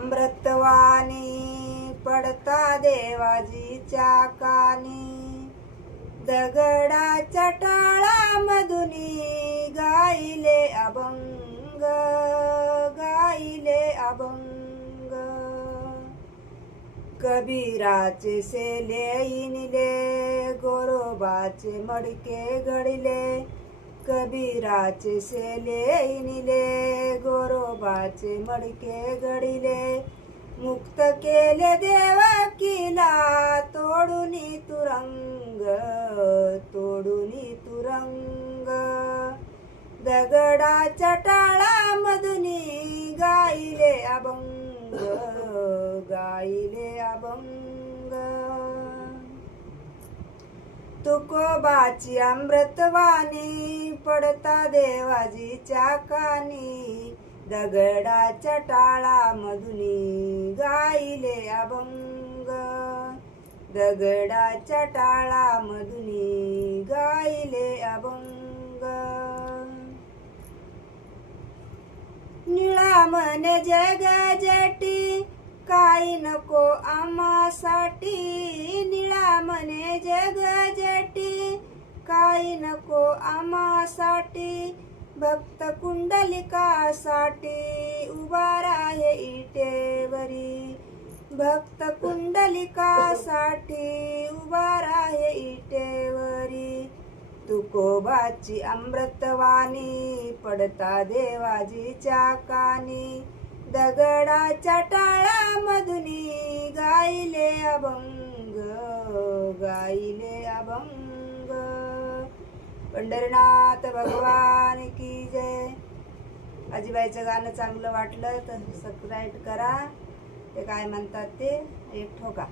अमृतवाणी पडता देवाजीच्या कानी, दगडाच्या टाळामधुनी गायले अभंग, गायले अभंग. कबीराचे सेले इनिले, गोरोबाचे मडके घडिले, कबीराचे सेले इनिले, गोरोबाचे मडके घडिले. मुक्त केले देवकीला तोडूनी तुरंग, तोडूनी तुरंग. दगडाच्या टाळामधुनी गायले अभंग, गायले अभंग. तुकोबाची अमृतवाणी पडता देवाजीच्या कानी, दगडाच्या टाळामधुनी गायले अभंग, दगडाच्या टाळामधुनी गायले अभंग. निळा म्हणे जग जटी, काही नको आम्हासाठी, निळा म्हणे जग जटी, काही नको आम्हासाठी. भक्त कुंडलिकासाठी उभा राहे इटेवरी, भक्त कुंडलिकासाठी उभा राहे इटेवरी. तुकोबाची अमृतवाणी पडता देवाजीच्या कानी, दगडाच्या टाळामधुनी गायले अभंग, गायले अभंग. पंढरीनाथ भगवान की जय. आजीबाईचं गाणं चांगलं वाटलं तर सबस्क्राईब करा. ते काय म्हणतात ते एक ठोका.